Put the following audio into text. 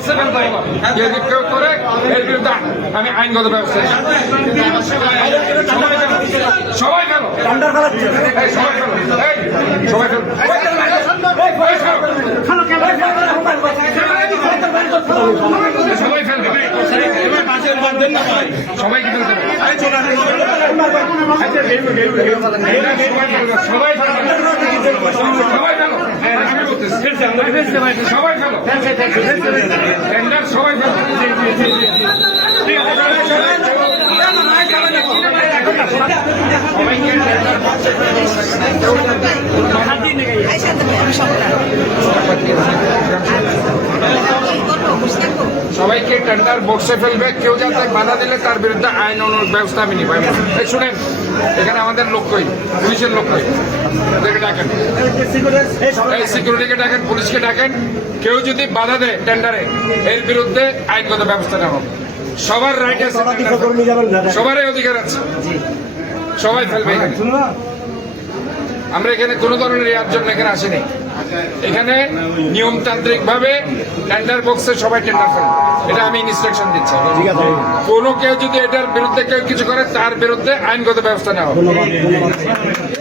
বক্সে ফেলতে হবে। যদি কেউ করে এর বিরুদ্ধে আমি আইনগত ব্যবস্থা নেব। সবাই গেল সবাই গেল সবাই ফেলবে সবাইকে ফেলতে হবে। সবাই সবাই ফেলো আমি বলতেছি সবাই ফেলো টেন্ডার সবাই ফেলো। সবাইকে টেন্ডার বক্সে ফেলবে। কেউ যাতে বাধা দিলে তার বিরুদ্ধে আইন অনুযায়ী ব্যবস্থা আমি নিব। শুনেন, এখানে আমাদের লোক কই, পুলিশের লোক কই, ওদেরকে ডাকেন, এই সিকিউরিটিকে ডাকেন, পুলিশকে ডাকেন। কেউ যদি বাধা দেয় টেন্ডারে, এর বিরুদ্ধে আইনগত ব্যবস্থা নেওয়া হবে। সবার রাইট আছে, সবারই অধিকার আছে, সবাই ফেলবে এখানে। আমরা এখানে কোনো ধরনের ইয়ার জন্য এখানে আসিনি। এখানে নিয়মতান্ত্রিক ভাবে টেন্ডার বক্সে সবাই টেন্ডার ফেলবে, এটা আমি ইনস্ট্রাকশন দিচ্ছি। কোনো কেউ যদি এটার বিরুদ্ধে কেউ কিছু করে, তার বিরুদ্ধে আইনগত ব্যবস্থা নেওয়া হবে।